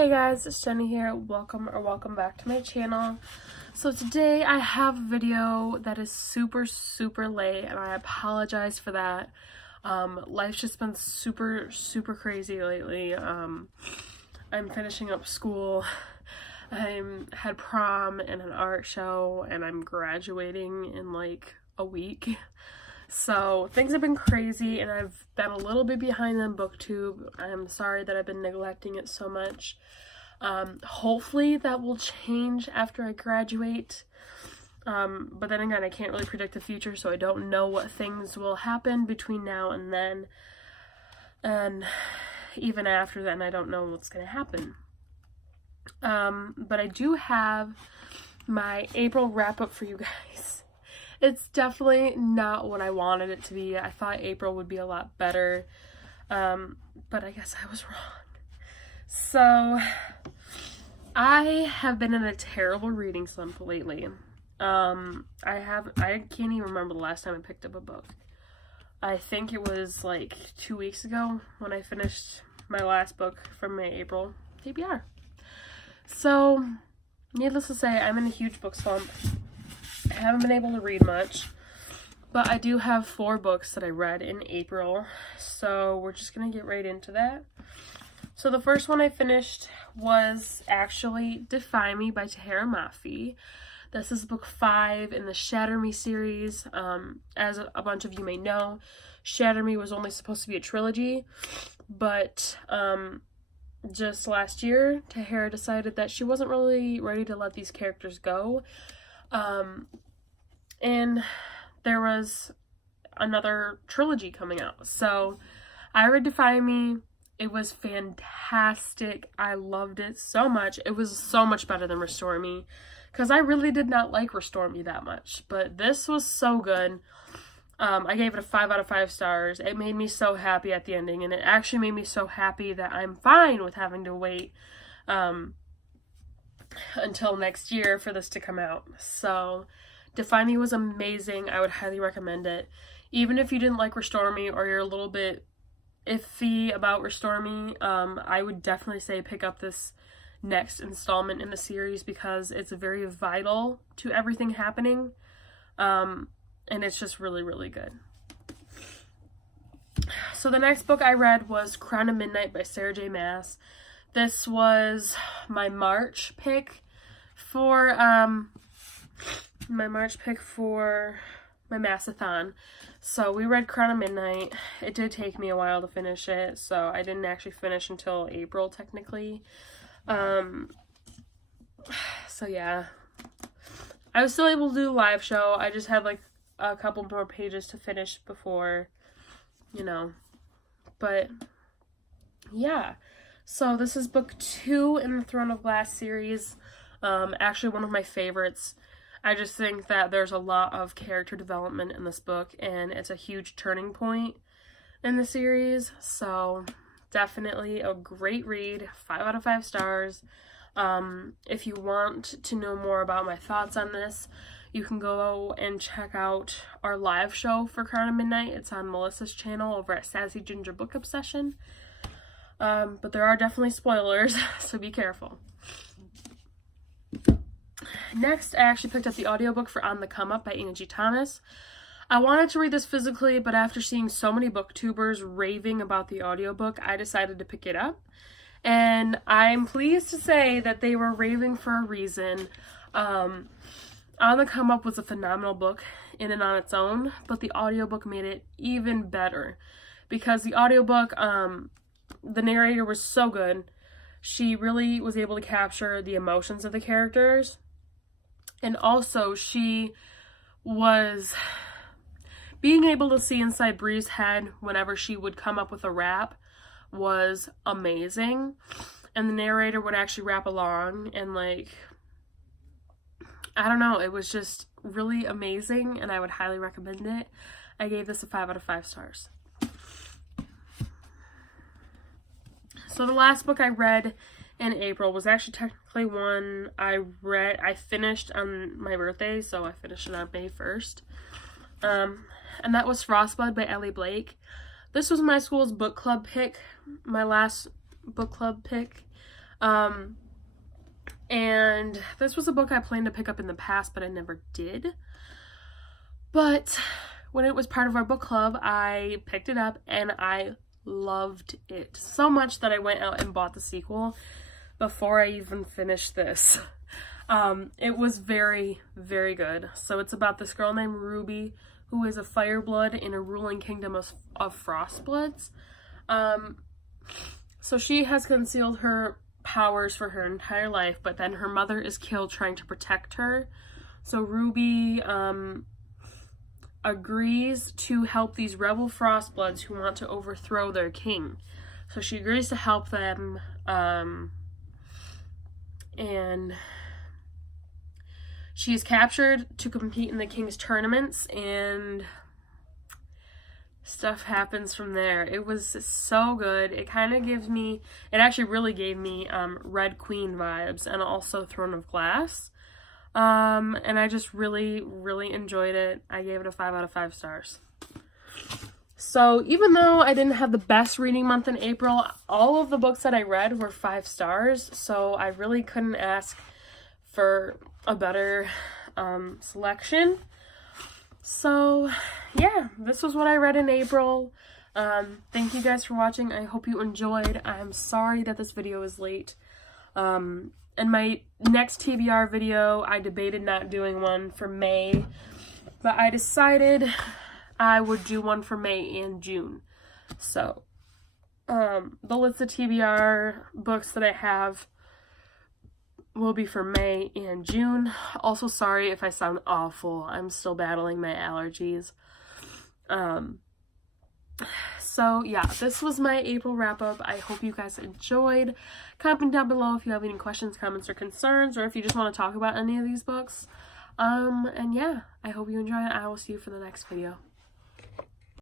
Hey guys, it's Jenny here. Welcome back to my channel. So today I have a video that is super late and I apologize for that. Life's just been super crazy lately. I'm finishing up school. I had prom and an art show and I'm graduating in like a week. So things have been crazy and I've been a little bit behind on BookTube. I'm sorry that I've been neglecting it so much. Hopefully that will change after I graduate. But then again, I can't really predict the future, so I don't know what things will happen between now and then. And even after then, I don't know what's going to happen. But I do have my April wrap-up for you guys. It's definitely not what I wanted it to be. I thought April would be a lot better, but I guess I was wrong. So, I have been in a terrible reading slump lately. I can't even remember the last time I picked up a book. I think it was like 2 weeks ago when I finished my last book from my April TBR. So, needless to say, I'm in a huge book slump. I haven't been able to read much, but I do have 4 books that I read in April, so we're just going to get right into that. So the first one I finished was actually Defy Me by Tahereh Mafi. This is book 5 in the Shatter Me series. As a bunch of you may know, Shatter Me was only supposed to be a trilogy, but just last year, Tahereh decided that she wasn't really ready to let these characters go. And there was another trilogy coming out. So I read Defy Me. It was fantastic. I loved it so much. It was so much better than Restore Me, because I really did not like Restore Me that much. But this was so good. I gave it a 5 out of 5 stars. It made me so happy at the ending, and it actually made me so happy that I'm fine with having to wait until next year for this to come out. So Defy Me was amazing. I would highly recommend it. Even if you didn't like Restore Me, or you're a little bit iffy about Restore Me, I would definitely say pick up this next installment in the series, because it's very vital to everything happening, and it's just really good. So the next book I read was Crown of Midnight by Sarah J. Maas. This was my March pick for my Masathon. So we read Crown of Midnight. It did take me a while to finish it, so I didn't actually finish until April technically. So yeah, I was still able to do a live show. I just had like a couple more pages to finish before, but yeah. So this is book 2 in the Throne of Glass series. Actually one of my favorites. I just think that there's a lot of character development in this book, and it's a huge turning point in the series. So definitely a great read, 5 out of 5 stars. If you want to know more about my thoughts on this, you can go and check out our live show for Crown of Midnight. It's on Melissa's channel over at Sassy Ginger Book Obsession. But there are definitely spoilers, so be careful. Next, I actually picked up the audiobook for On the Come Up by Ina G. Thomas. I wanted to read this physically, but after seeing so many booktubers raving about the audiobook, I decided to pick it up. And I'm pleased to say that they were raving for a reason. On the Come Up was a phenomenal book in and on its own, but the audiobook made it even better. Because the audiobook, the narrator was so good. She really was able to capture the emotions of the characters. And also, she was being able to see inside Bree's head whenever she would come up with a rap was amazing. And the narrator would actually rap along, and like, I don't know, it was just really amazing, and I would highly recommend it. I gave this a 5 out of 5 stars. So the last book I read in April was actually technically one I finished on my birthday, so I finished it on May 1st. And that was Frostblood by Ellie Blake. This was my school's book club pick, my last book club pick. And this was a book I planned to pick up in the past, but I never did. But when it was part of our book club, I picked it up and I loved it so much that I went out and bought the sequel before I even finished this. It was very, very good. So it's about this girl named Ruby, who is a fireblood in a ruling kingdom of frostbloods. So she has concealed her powers for her entire life, but then her mother is killed trying to protect her. So Ruby agrees to help these rebel frostbloods who want to overthrow their king. So she agrees to help them, and she is captured to compete in the king's tournaments, and stuff happens from there. It was so good. It kind of gives me, it actually really gave me Red Queen vibes, and also Throne of Glass. And I just really, really enjoyed it. I gave it a 5 out of 5 stars. So even though I didn't have the best reading month in April, all of the books that I read were 5 stars, so I really couldn't ask for a better selection. So yeah, this was what I read in April. Thank you guys for watching. I hope you enjoyed. I'm sorry that this video is late. In my next TBR video, I debated not doing one for May, but I decided I would do one for May and June. So the list of TBR books that I have will be for May and June. Also, sorry if I sound awful. I'm still battling my allergies. So yeah, this was my April wrap-up. I hope you guys enjoyed. Comment down below if you have any questions, comments, or concerns, or if you just want to talk about any of these books. And yeah, I hope you enjoy it. I will see you for the next video.